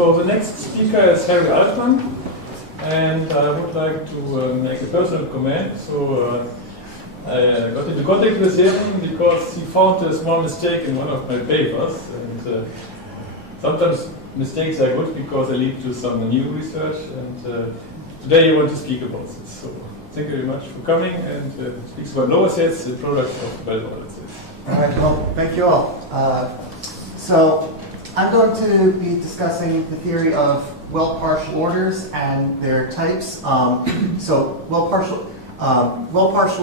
So the next speaker is Altman, and I would like to make a personal comment. So I got into contact with him because he found a small mistake in one of my papers, and sometimes mistakes are good because they lead to some new research, and today I want to speak about this. So thank you very much for coming, and speaks about lower sets, the products of well-ordered sets. All right, well, thank you all. So I'm going to be discussing the theory of well-partial orders and their types. So well-partial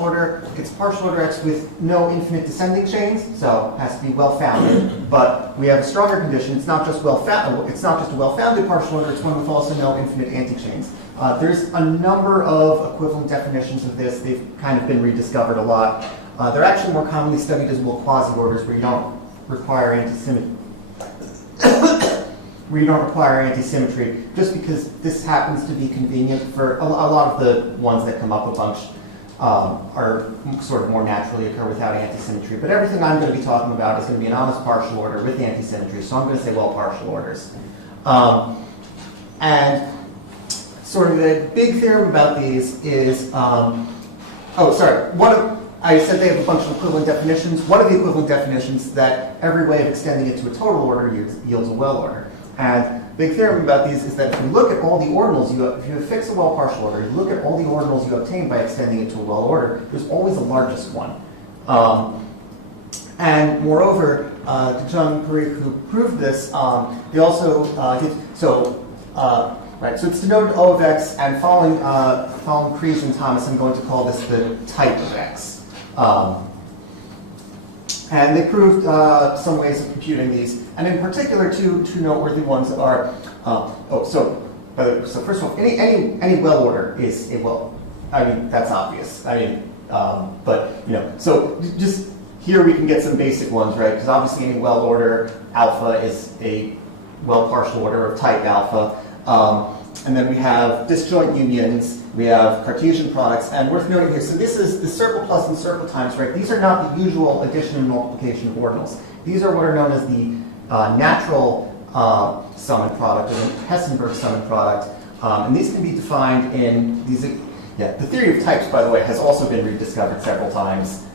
order, it's partial order X with no infinite descending chains, so it has to be well-founded. But we have a stronger condition. It's not just well-founded. It's not just a well-founded partial order. It's one with also no infinite antichains. There's a number of equivalent definitions of this. They've kind of been rediscovered a lot. They're actually more commonly studied as well quasi-orders where you don't require anti-symmetry, just because this happens to be convenient for a lot of the ones that come up a bunch are sort of more naturally occur without anti-symmetry. But everything I'm going to be talking about is going to be an honest partial order with anti-symmetry, so I'm going to say well partial orders. And sort of the big theorem about these is, I said they have a bunch of equivalent definitions. One of the equivalent definitions that every way of extending it to a total order yields a well order. And the big theorem about these is that if you look at all the ordinals, if you fix a well partial order, you look at all the ordinals you obtain by extending it to a well order, there's always the largest one. And moreover, John Parikh, who proved this, they also right, so it's denoted O of X, and following Kreis and Thomas, I'm going to call this the type of X. And they proved some ways of computing these, and in particular, two noteworthy ones are. So first of all, any well order is a well. I mean, that's obvious. I mean, but so just here we can get some basic ones, right? Because obviously, any well order alpha is a well partial order of type alpha. And then we have disjoint unions, we have Cartesian products, and worth noting here, so this is the circle plus and circle times, right? These are not the usual addition and multiplication of ordinals. These are what are known as the natural sum and product, or the Hessenberg sum and product. And these can be defined in these, the theory of types, by the way, has also been rediscovered several times.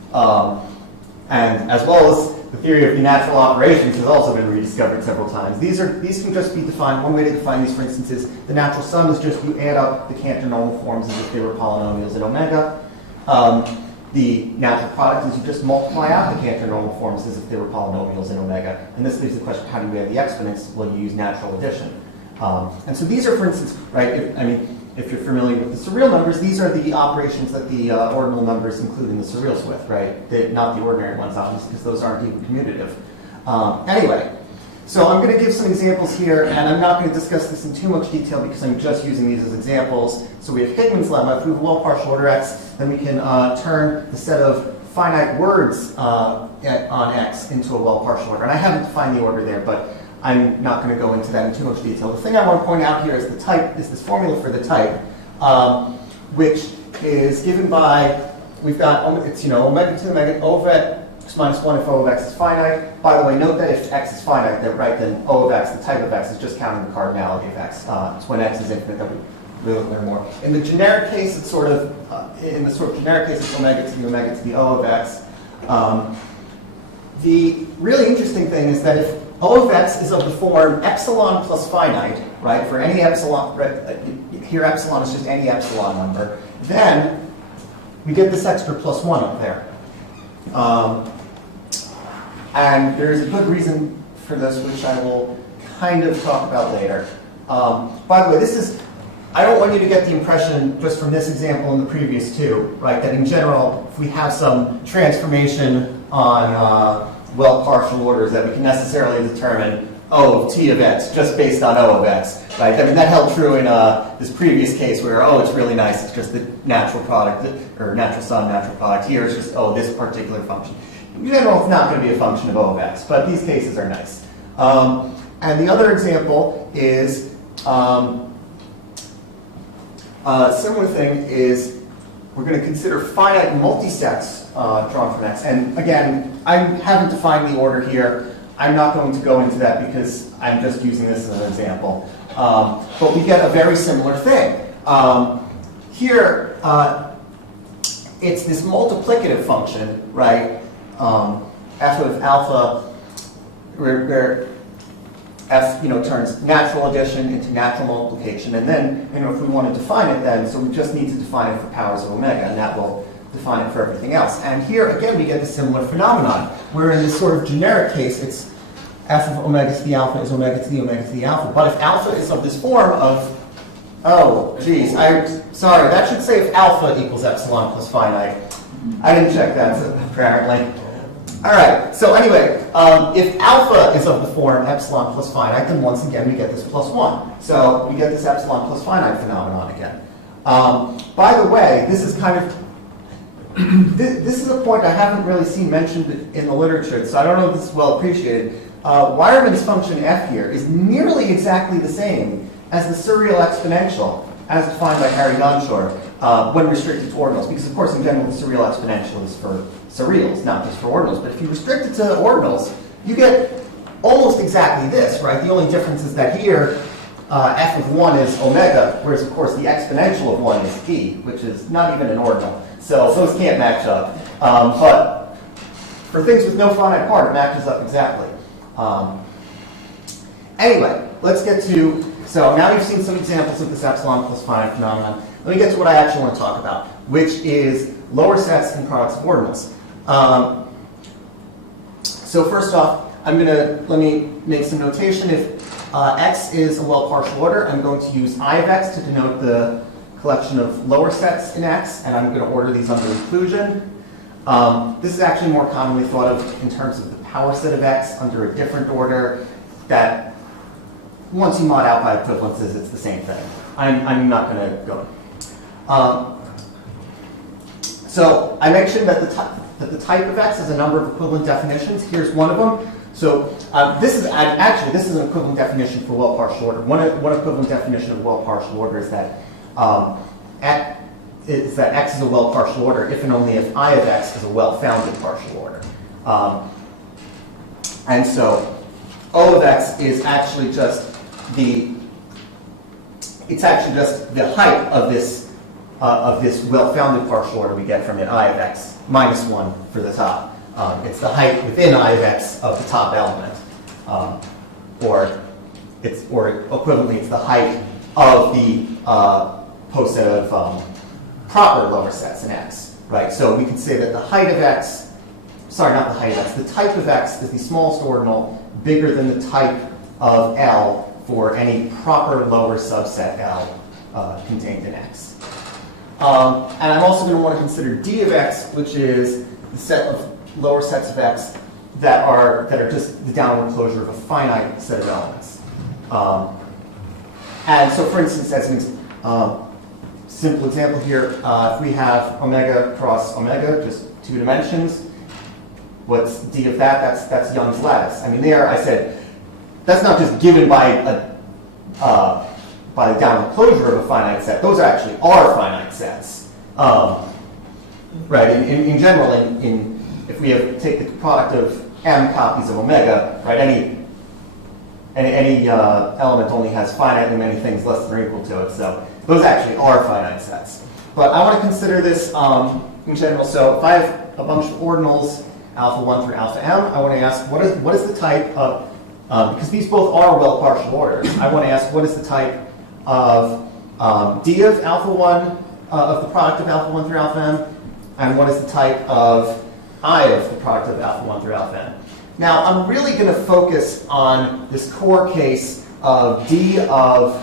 And as well as the theory of the natural operations has also been rediscovered several times. These can just be defined. One way to define these, for instance, is the natural sum is just you add up the Cantor normal forms as if they were polynomials in omega. The natural product is you just multiply out the Cantor normal forms as if they were polynomials in omega. And this leaves the question, how do you add the exponents? Well, you use natural addition. And so these are, for instance, right, if you're familiar with the surreal numbers, these are the operations that the ordinal numbers including the surreals with, right? Not the ordinary ones, obviously, because those aren't even commutative. Anyway, so I'm going to give some examples here, and I'm not going to discuss this in too much detail because I'm just using these as examples. So we have Higman's lemma. If we have a well partial order X, then we can turn the set of finite words on X into a well partial order. And I haven't defined the order there, but I'm not going to go into that in too much detail. The thing I want to point out here is the type, is this formula for the type, which is given by, we've got, omega to the omega, O of X minus 1 if O of X is finite. By the way, note that if X is finite, then O of X, the type of X, is just counting the cardinality of X. It's when X is infinite that we will learn more. In the generic case, it's sort of, it's omega to the O of X. The really interesting thing is that if O of X is of the form epsilon plus finite, right? For any epsilon, here epsilon is just any epsilon number, then we get this extra plus 1 up there. And there's a good reason for this, which I will kind of talk about later. By the way, I don't want you to get the impression just from this example and the previous two, right? That in general, if we have some transformation on well partial orders that we can necessarily determine O of T of X just based on O of X, right? I mean, that held true in this previous case where, it's really nice, it's just the natural product, or natural sum, natural product. Here it's just, this particular function. In general, it's not going to be a function of O of X, but these cases are nice. And the other example is, a similar thing is, we're going to consider finite multisets drawn from X. And again, I haven't defined the order here. I'm not going to go into that because I'm just using this as an example. But we get a very similar thing. Here, it's this multiplicative function, right? F of alpha, where F, turns natural addition into natural multiplication, and then, if we want to define it, then so we just need to define it for powers of omega, and that will define it for everything else. And here again, we get a similar phenomenon, where in this sort of generic case, it's F of omega to the alpha is omega to the omega to the alpha. But if alpha is of this form of, oh, geez, sorry, that should say if alpha equals epsilon plus finite. I didn't check that, apparently. All right, so anyway, if alpha is of the form epsilon plus finite, then once again we get this plus 1. So we get this epsilon plus finite phenomenon again. By the way, this is kind of, this is a point I haven't really seen mentioned in the literature, so I don't know if this is well appreciated. Weiermann's function f here is nearly exactly the same as the surreal exponential as defined by Harry Dunshore when restricted to ordinals, because of course in general the surreal exponential is for surreals, not just for ordinals. But if you restrict it to ordinals, you get almost exactly this, right? The only difference is that here, f of 1 is omega, whereas of course the exponential of 1 is t, which is not even an ordinal. So those can't match up. But for things with no finite part, it matches up exactly. Anyway, let's get to, so now you've seen some examples of this epsilon plus finite phenomenon. Let me get to what I actually want to talk about, which is lower sets and products of ordinals. So first off, let me make some notation. If x is a well-partial order, I'm going to use I of x to denote the collection of lower sets in x, and I'm going to order these under inclusion. This is actually more commonly thought of in terms of the power set of x under a different order that once you mod out by equivalences, it's the same thing. I'm not going to go. So I mentioned that the type of x has a number of equivalent definitions. Here's one of them. So this is an equivalent definition for well-partial order. One equivalent definition of well-partial order is that x is a well-partial order if and only if I of x is a well-founded partial order. And so O of x is actually just the height of this well-founded partial order we get from it, I of x minus 1 for the top. It's the height within I of x of the top element, or equivalently, it's the height of the poset of proper lower sets in x, right? So we can say that the height of x, sorry, not the height of x, the type of x is the smallest ordinal bigger than the type of L for any proper lower subset L contained in x. And I'm also going to want to consider d of x, which is the set of lower sets of x that are just the downward closure of a finite set of elements. And so, for instance, as an simple example here, if we have omega cross omega, just 2 dimensions, what's d of that? That's Young's lattice. I mean, there I said that's not just given by the downward closure of a finite set. Those actually are finite sets, right? In general, if we take the product of m copies of omega, right? Any element only has finitely many things less than or equal to it. So those actually are finite sets. But I want to consider this in general. So if I have a bunch of ordinals, alpha 1 through alpha m, I want to ask what is the type of, because these both are well partial orders, I want to ask what is the type of d of alpha 1, of the product of alpha 1 through alpha m, and what is the type of I of the product of alpha 1 through alpha n. Now, I'm really going to focus on this core case of d of,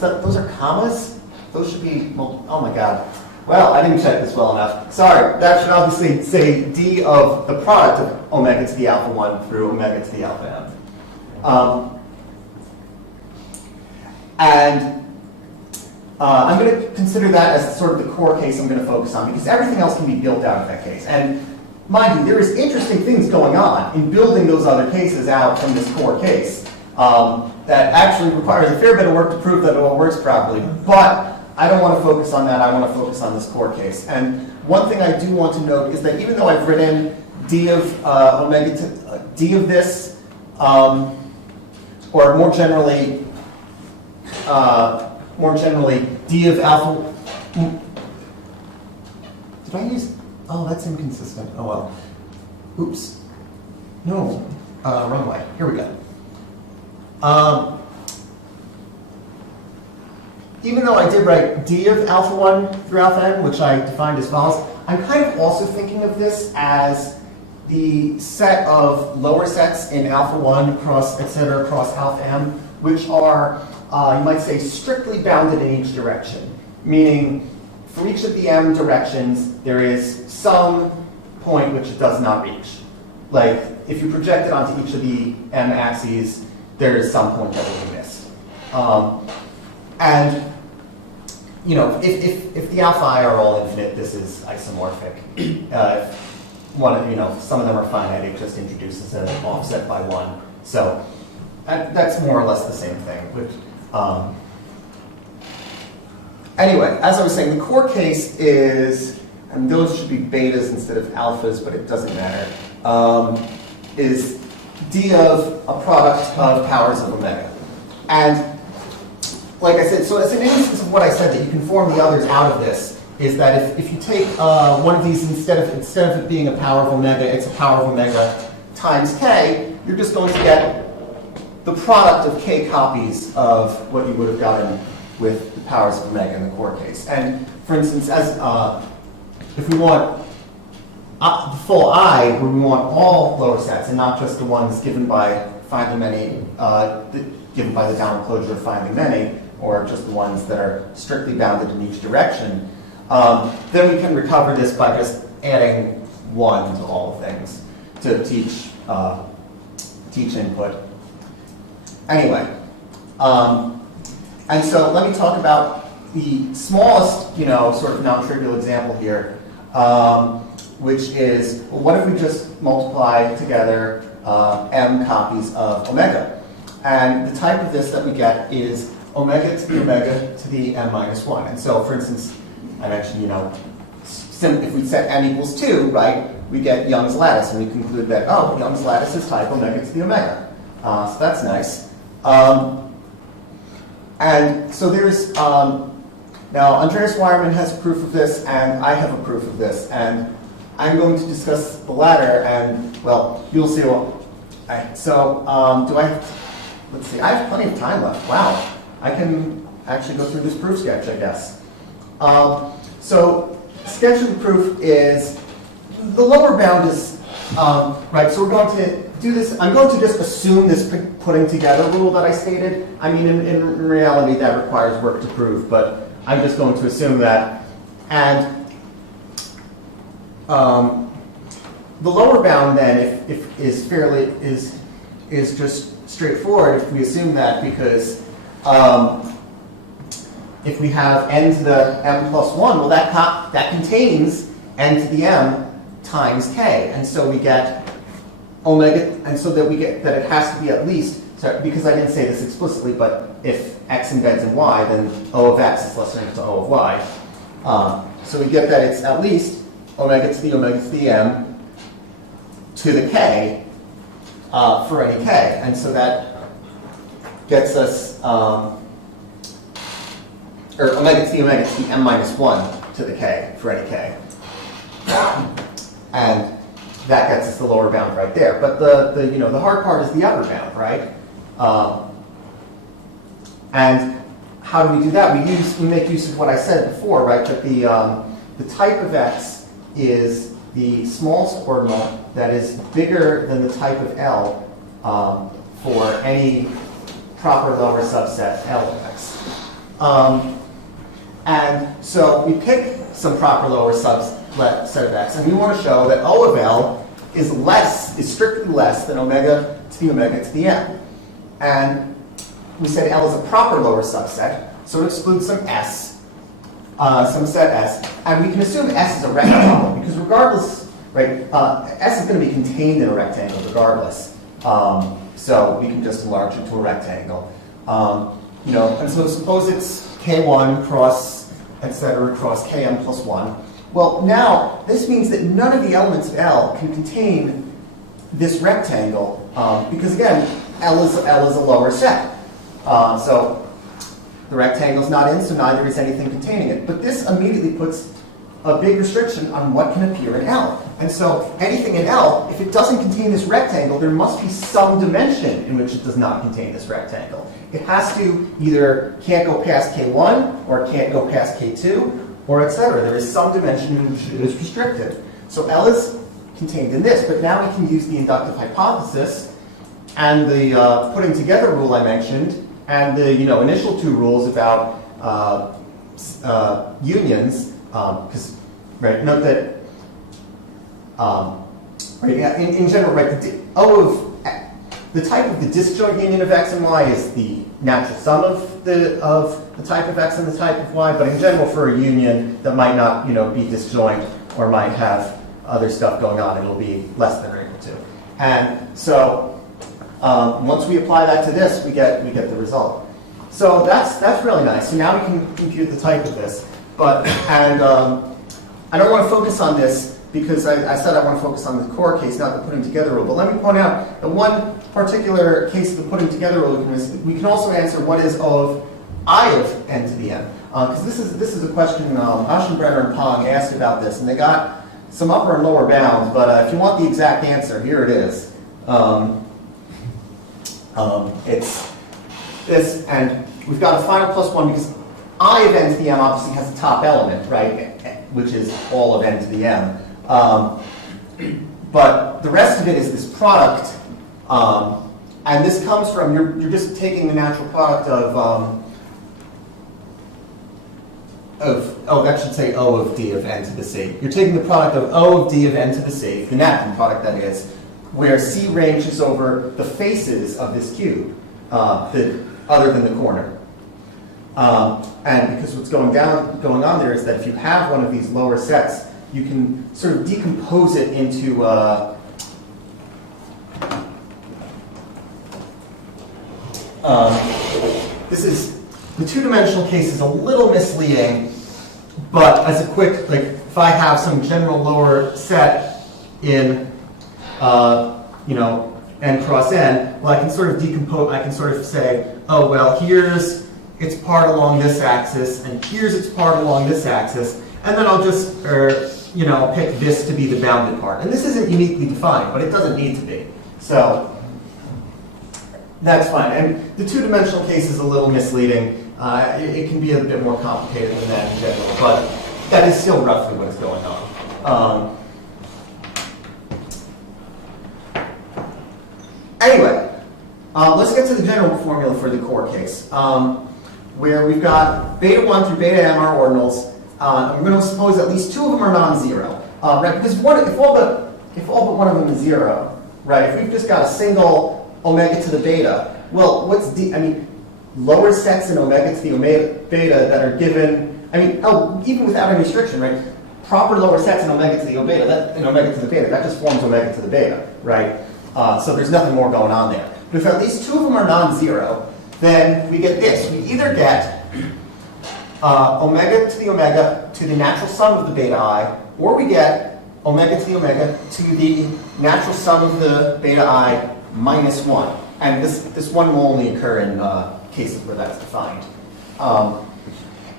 those are commas? Those should be, oh my god. Well, I didn't check this well enough. Sorry, that should obviously say d of the product of omega to the alpha 1 through omega to the alpha m. And I'm going to consider that as sort of the core case I'm going to focus on, because everything else can be built out of that case. And mind you, there is interesting things going on in building those other cases out from this core case that actually requires a fair bit of work to prove that it all works properly. But I don't want to focus on that. I want to focus on this core case. And one thing I do want to note is that even though I've written d of omega to d of this, or more generally, d of alpha. Did I use? Oh, that's inconsistent. Oh well. Oops. No, wrong way. Here we go. Even though I did write d of alpha 1 through alpha n, which I defined as follows, I'm kind of also thinking of this as the set of lower sets in alpha 1 cross, etc., cross alpha m, which are, you might say, strictly bounded in each direction. Meaning, for each of the m directions, there is some point which it does not reach. Like, if you project it onto each of the m axes, there is some point that will be missed. And you know, if the alpha I are all infinite, this is isomorphic. Some of them are finite. It just introduces an offset by 1. So that's more or less the same thing. Which, anyway, as I was saying, the core case is, and those should be betas instead of alphas, but it doesn't matter. Is d of a product of powers of omega, and like I said, so as an instance of what I said that you can form the others out of this is that if you take one of these instead of it being a power of omega, it's a power of omega times k, you're just going to get the product of k copies of what you would have gotten with the powers of omega in the core case. And for instance, as if we want the full I, where we want all lower sets and not just the ones given by finally many, given by the downward closure of finally many, or just the ones that are strictly bounded in each direction, then we can recover this by just adding 1 to all things to each input. Anyway, and so let me talk about the smallest, sort of non-trivial example here, which is, well, what if we just multiply together m copies of omega? And the type of this that we get is omega to the m minus 1. And so, for instance, I mentioned, if we set m equals 2, right, we get Young's lattice, and we conclude that, oh, Young's lattice is type omega to the omega. So that's nice. And so there's, now Andreas Weiermann has a proof of this, and I have a proof of this, and I'm going to discuss the latter, and, well, you'll see what. Let's see, I have plenty of time left. Wow. I can actually go through this proof sketch, I guess. So, sketch of the proof is, the lower bound is, right, so we're going to do this, I'm going to just assume this putting together rule that I stated. I mean, in reality, that requires work to prove, but I'm just going to assume that. And the lower bound then, if is just straightforward if we assume that, because if we have n to the m plus 1, well, that contains n to the m times k, and so we get omega, and so that we get that it has to be at least, so because I didn't say this explicitly, but if x embeds in y, then O of x is less than or equal to O of y. So we get that it's at least omega to the m to the k for any k, and so that gets us, or omega to the m minus 1 to the k for any k. And that gets us the lower bound right there. But the hard part is the upper bound, right? And how do we do that? We make use of what I said before, right? That the type of x is the smallest ordinal that is bigger than the type of L for any proper lower subset L of x. And so we pick some proper lower subset of x, and we want to show that O of L is strictly less than omega to the m. And we said L is a proper lower subset, so it excludes some s, some set s, and we can assume s is a rectangle, because regardless, right, s is going to be contained in a rectangle regardless. So we can just enlarge it to a rectangle. And so suppose it's k1 cross, etc., cross km plus 1. Well, now, this means that none of the elements of L can contain this rectangle, because again, L is a lower set. So the rectangle's not in, so neither is anything containing it. But this immediately puts a big restriction on what can appear in L. And so anything in L, if it doesn't contain this rectangle, there must be some dimension in which it does not contain this rectangle. It has to either can't go past K1, or it can't go past K2, or etc. There is some dimension in which it is restricted. So L is contained in this, but now we can use the inductive hypothesis and the putting together rule I mentioned, and the initial two rules about unions, because note that in general, the type of the disjoint union of x and y is the natural sum of the type of x and the type of y. But in general, for a union that might not be disjoint or might have other stuff going on, it'll be less than or equal to. And so once we apply that to this, we get the result. So that's really nice. So now we can compute the type of this. But I don't want to focus on this because I said I want to focus on the core case, not the putting together rule. But let me point out that one particular case of the putting together rule we can also answer what is O of I of n to the n. Because this is a question Aschenbrenner and Pong asked about this, and they got some upper and lower bounds. But if you want the exact answer, here it is. It's this, and we've got a final plus one because I of n to the m obviously has a top element, right, which is all of n to the m. But the rest of it is this product, and this comes from, you're just taking the natural product that should say O of d of n to the c. You're taking the product of O of d of n to the c, the natural product that is, where c ranges over the faces of this cube, other than the corner. And because what's going on there is that if you have one of these lower sets, you can sort of decompose it into this is the two-dimensional case is a little misleading, but as a quick, if I have some general lower set in n cross n, well, I can sort of decompose. I can sort of say, oh well, here's its part along this axis, and here's its part along this axis, and then I'll just pick this to be the bounded part. And this isn't uniquely defined, but it doesn't need to be. So that's fine. And the two-dimensional case is a little misleading. It can be a bit more complicated than that in general, but that is still roughly what is going on. Anyway, let's get to the general formula for the core case, where we've got beta 1 through beta m are ordinals. And we're going to suppose at least two of them are non-zero, right? Because if all but one of them is 0, right? If we've just got a single omega to the beta, well, lower sets in omega to the omega beta that are given, even without any restriction, right? Proper lower sets in omega to the beta, that just forms omega to the beta, right? So there's nothing more going on there. But if at least two of them are non-zero, then we get this. We either get omega to the natural sum of the beta I, or we get omega to the omega to the natural sum of the beta I minus 1. And this one will only occur in cases where that's defined.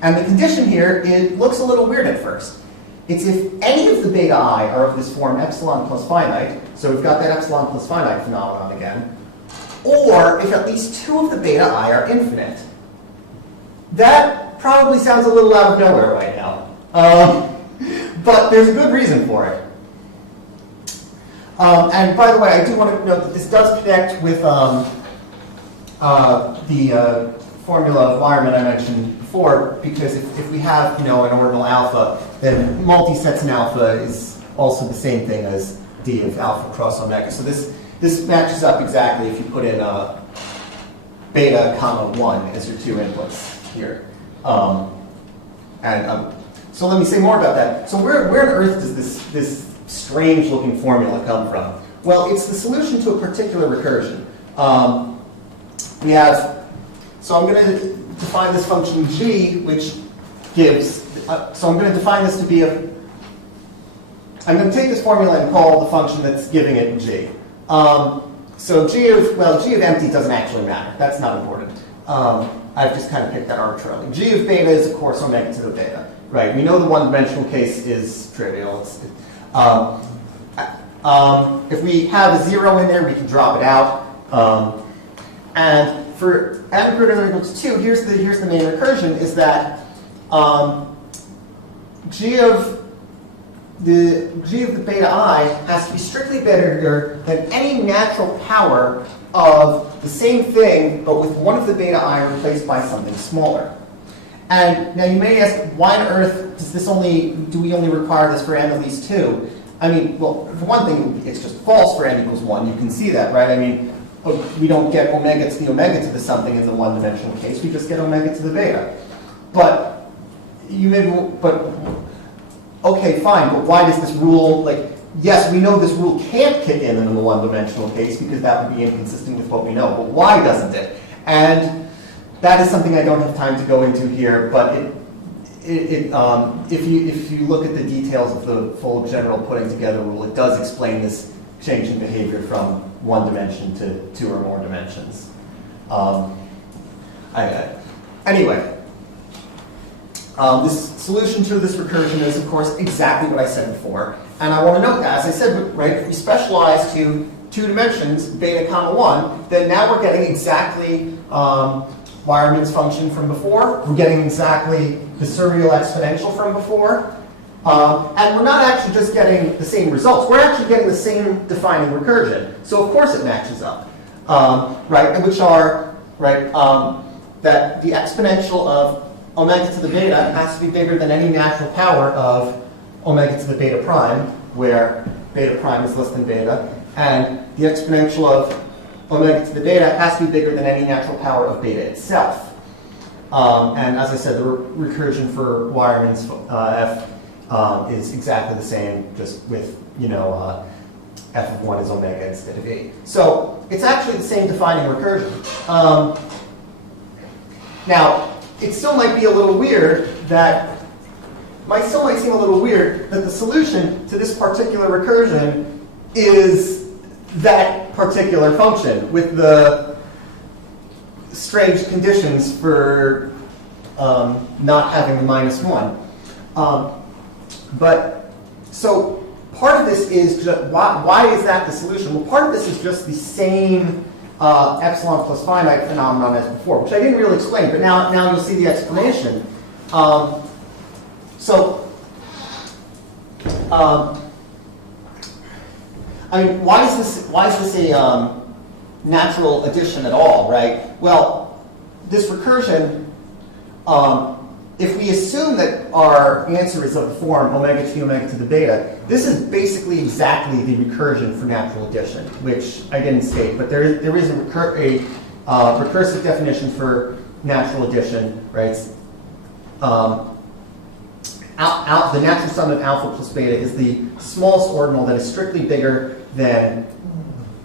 And the condition here, it looks a little weird at first. It's if any of the beta I are of this form epsilon plus finite, so we've got that epsilon plus finite phenomenon again, or if at least two of the beta I are infinite. That probably sounds a little out of nowhere right now. But there's a good reason for it. And by the way, I do want to note that this does connect with the formula of Weiermann I mentioned before, because if we have an ordinal alpha, then multisets in alpha is also the same thing as d of alpha cross omega. So this matches up exactly if you put in beta comma 1 as your two inputs here. So let me say more about that. So where on earth does this strange-looking formula come from? Well, it's the solution to a particular recursion. So I'm going to define this function g, which gives, so I'm going to define this to be a I'm going to take this formula and call the function that's giving it g. So g of empty doesn't actually matter. That's not important. I've just kind of picked that arbitrarily. G of beta is, of course, omega to the beta. Right? We know the one-dimensional case is trivial. If we have a 0 in there, we can drop it out. And for n greater than or equal to 2, here's the main recursion, is that g of the beta I has to be strictly bigger than any natural power of the same thing, but with one of the beta I replaced by something smaller. And now you may ask, why on earth do we only require this for n of these 2? I mean, well, for one thing, it's just false for n equals 1. You can see that, right? I mean, we don't get omega to the omega to the something in the one-dimensional case. We just get omega to the beta. But okay, fine. But why does this rule, yes, we know this rule can't kick in the one-dimensional case because that would be inconsistent with what we know. But why doesn't it? And that is something I don't have time to go into here. But if you look at the details of the full general putting together rule, it does explain this change in behavior from one dimension to 2 or more dimensions. Anyway, this solution to this recursion is, of course, exactly what I said before. And I want to note that, as I said, right, if we specialize to 2 dimensions, beta comma 1, then now we're getting exactly Weiermann's function from before. We're getting exactly the surreal exponential from before. And we're not actually just getting the same results. We're actually getting the same defining recursion. So of course it matches up, right? Which are, right, that the exponential of omega to the beta has to be bigger than any natural power of omega to the beta prime, where beta prime is less than beta. And the exponential of omega to the beta has to be bigger than any natural power of beta itself. And as I said, the recursion for Weiermann's f is exactly the same, just with, f of 1 is omega instead of e. So it's actually the same defining recursion. Now, it still might be a little weird that, might seem a little weird that the solution to this particular recursion is that particular function with the strange conditions for not having the -1. But so part of this is just, why is that the solution? Well, part of this is just the same epsilon plus finite phenomenon as before, which I didn't really explain, but now you'll see the explanation. I mean, why is this a natural addition at all, right? Well, this recursion, if we assume that our answer is of the form omega to the omega to the beta, this is basically exactly the recursion for natural addition, which I didn't state, but there is a recursive definition for natural addition, right? The natural sum of alpha plus beta is the smallest ordinal that is strictly bigger than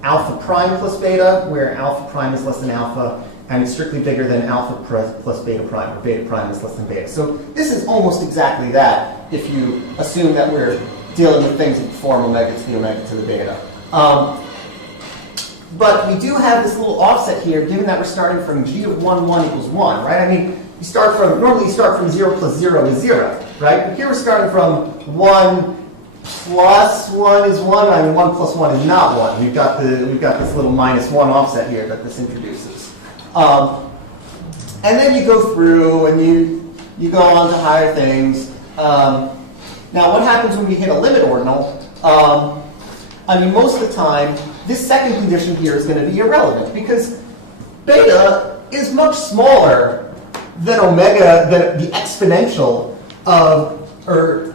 alpha prime plus beta, where alpha prime is less than alpha, and it's strictly bigger than alpha plus beta prime, where beta prime is less than beta. So this is almost exactly that if you assume that we're dealing with things that form omega to the omega to the beta. But we do have this little offset here, given that we're starting from g of 1, 1 equals 1, right? I mean, normally you start from 0 plus 0 is 0, right? But here we're starting from 1 plus 1 is 1. I mean, 1 plus 1 is not 1. We've got this little -1 offset here that this introduces. And then you go through and you go on to higher things. Now, what happens when we hit a limit ordinal? I mean, most of the time, this second condition here is going to be irrelevant because beta is much smaller than omega, than the exponential of, or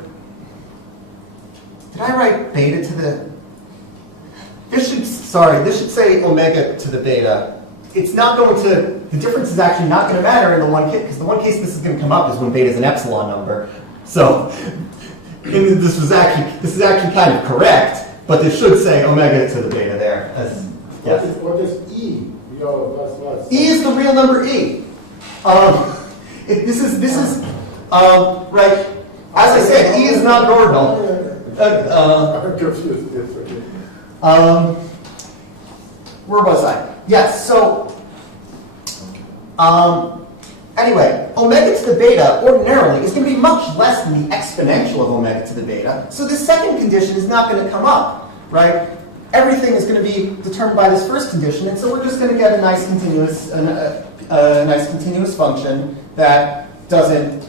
did I write beta to the, this should say omega to the beta. It's not going to, the difference is actually not going to matter in the one case, because the one case this is going to come up is when beta is an epsilon number. So this is actually kind of correct, but this should say omega to the beta there. Yes. What is E? E is the real number E. This is right. As I said, E is not an ordinal. I'm confused. Yes, okay. Where was I? Yes, so, anyway, omega to the beta ordinarily is going to be much less than the exponential of omega to the beta. So this second condition is not going to come up, right? Everything is going to be determined by this first condition, and so we're just going to get a nice continuous, function that doesn't,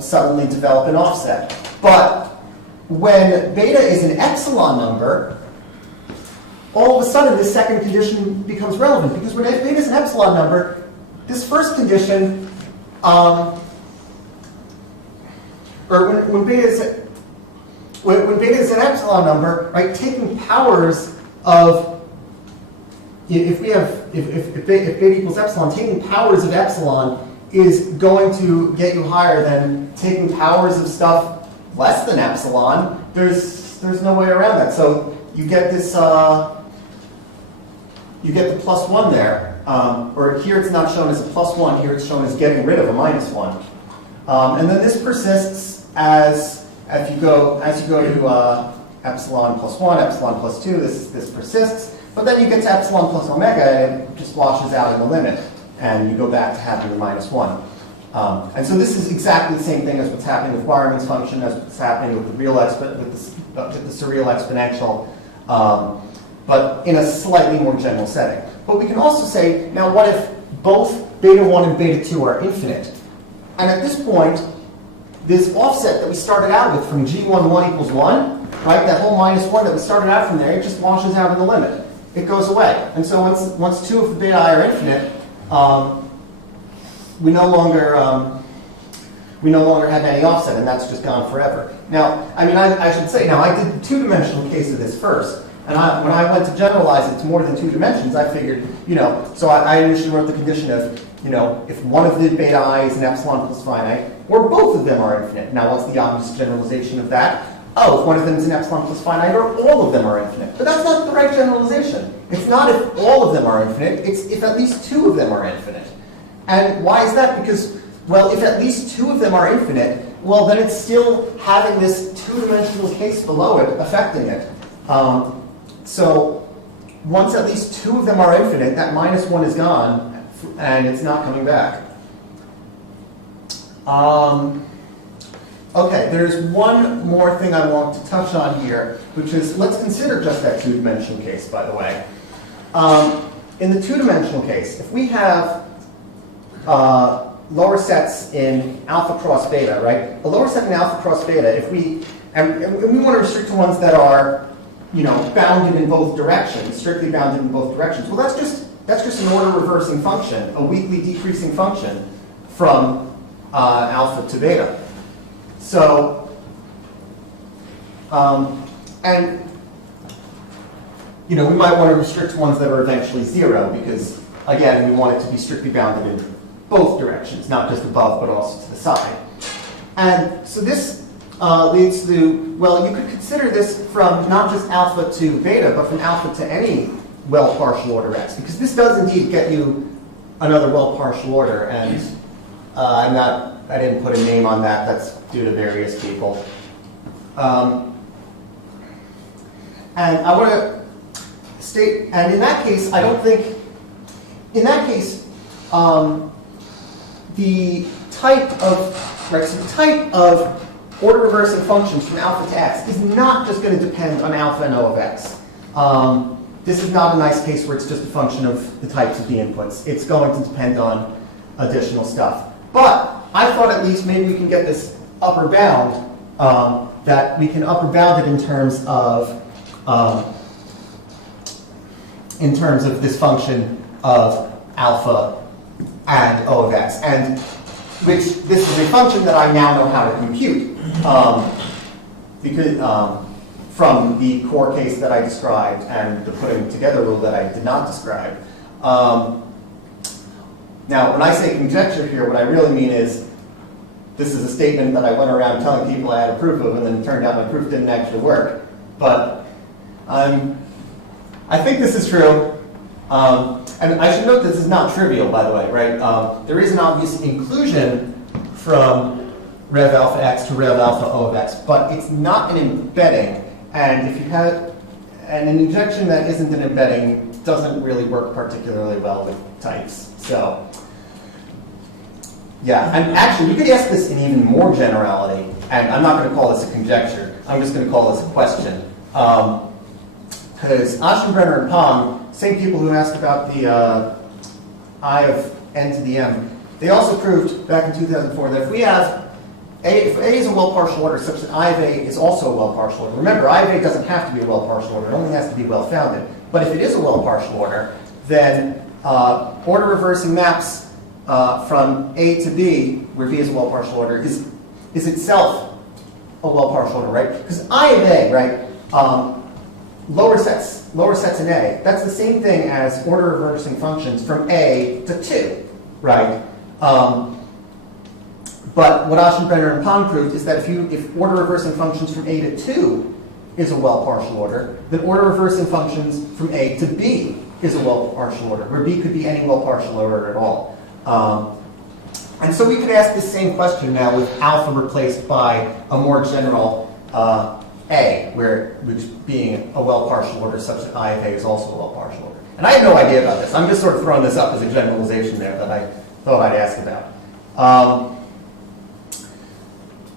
suddenly develop an offset. But when beta is an epsilon number, all of a sudden this second condition becomes relevant, because when beta is an epsilon number, this first condition, when beta is an epsilon number, right? Taking powers of, if beta equals epsilon, taking powers of epsilon is going to get you higher than taking powers of stuff less than epsilon. There's no way around that. So you get this, you get the +1 there. Or here it's not shown as a +1. Here it's shown as getting rid of a -1. And then this persists as you go to epsilon +1, epsilon +2. This persists. But then you get to epsilon plus omega, and it just washes out in the limit, and you go back to having the -1. And so this is exactly the same thing as what's happening with Weiermann's function, as what's happening with the surreal exponential, but in a slightly more general setting. But we can also say, now what if both beta 1 and beta 2 are infinite? And at this point, this offset that we started out with from G11 equals 1, right, that whole -1 that we started out from there, it just washes out in the limit. It goes away. And so once 2 of the beta I are infinite, we no longer have any offset, and that's just gone forever. Now, I mean, I should say, now I did the two-dimensional case of this first, and when I went to generalize it to more than 2 dimensions, I figured, so I initially wrote the condition of, if one of the beta I is an epsilon plus finite, or both of them are infinite. Now, what's the obvious generalization of that? Oh, if one of them is an epsilon plus finite, or all of them are infinite. But that's not the right generalization. It's not if all of them are infinite, it's if at least 2 of them are infinite. And why is that? Because, well, if at least 2 of them are infinite, well, then it's still having this 2-dimensional case below it affecting it. So once at least 2 of them are infinite, that -1 is gone, and it's not coming back. Okay, there's one more thing I want to touch on here, which is, let's consider just that 2-dimensional case, by the way. In the 2-dimensional case, if we have lower sets in alpha cross beta, right? A lower set in alpha cross beta, and we want to restrict to ones that are, bounded in both directions, strictly bounded in both directions. Well, that's just an order reversing function, a weakly decreasing function from alpha to beta. So, we might want to restrict to ones that are eventually 0, because, again, we want it to be strictly bounded in both directions, not just above, but also to the side. And so this leads to, well, you could consider this from not just alpha to beta, but from alpha to any well partial order x, because this does indeed get you another well partial order, and I didn't put a name on that. That's due to various people. And I want to state, and in that case, I don't think, in that case, the type of order reversing functions from alpha to x is not just going to depend on alpha and O of x. This is not a nice case where it's just a function of the types of the inputs. It's going to depend on additional stuff. But I thought at least maybe we can get this upper bound, that we can upper bound it in terms of this function of alpha and O of x, and which this is a function that I now know how to compute, because from the core case that I described and the putting together rule that I did not describe. Now, when I say conjecture here, what I really mean is this is a statement that I went around telling people I had a proof of, and then it turned out my proof didn't actually work. But I think this is true. And I should note this is not trivial, by the way, right? There is an obvious inclusion from rev alpha x to rev alpha O of x, but it's not an embedding. And if you have an injection that isn't an embedding doesn't really work particularly well with types. So, yeah, and actually, you could ask this in even more generality, and I'm not going to call this a conjecture. I'm just going to call this a question. Because Aschenbrenner and Pong, same people who asked about the I of n to the m, they also proved back in 2004 that if we have if A is a well partial order such that I of A is also a well partial order. Remember, I of A doesn't have to be a well partial order. It only has to be well founded. But if it is a well partial order, then order reversing maps from A to B, where B is a well partial order, is itself a well partial order, right? Because I of A, right, lower sets in A, that's the same thing as order reversing functions from A to 2, right? But what Aschenbrenner and Pong proved is that if order reversing functions from A to 2 is a well partial order, then order reversing functions from A to B is a well partial order, where B could be any well partial order at all. And so we could ask the same question now with alpha replaced by a more general A, which being a well partial order such that I of A is also a well partial order. And I had no idea about this. I'm just sort of throwing this up as a generalization there that I thought I'd ask about.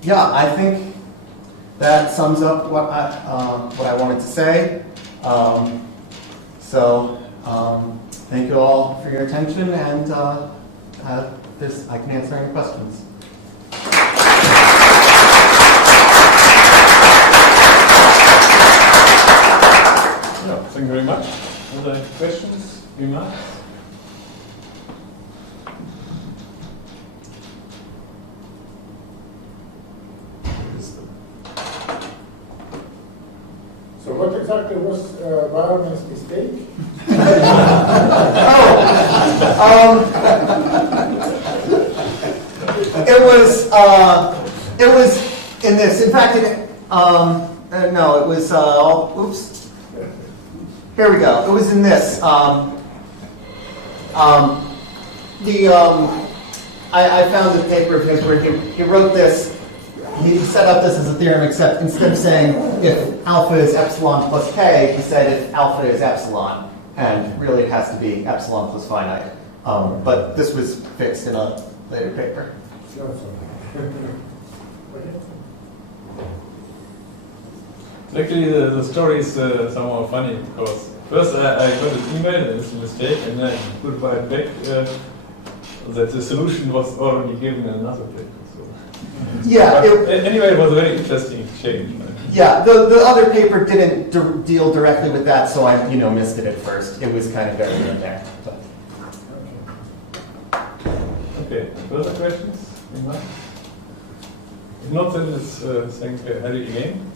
Yeah, I think that sums up what I wanted to say. Thank you all for your attention, and I can answer any questions. Yeah, thank you very much. Other questions, remarks? So what exactly was Byron's mistake? It was in this. In fact, no, it was. Oops. Here we go. It was in this. I found the paper of his where he wrote this. He set up this as a theorem, except instead of saying if alpha is epsilon plus k, he said if alpha is epsilon. And really it has to be epsilon plus finite. But this was fixed in a later paper. Actually, the story is somehow funny, because first I got an email, and it's a mistake, and then I could write back that the solution was already given in another paper. So. Yeah. Anyway, it was a very interesting change. Yeah, the other paper didn't deal directly with that, so I missed it at first. It was kind of buried in there. But. Okay, further questions? If not, then let's thank Harry again.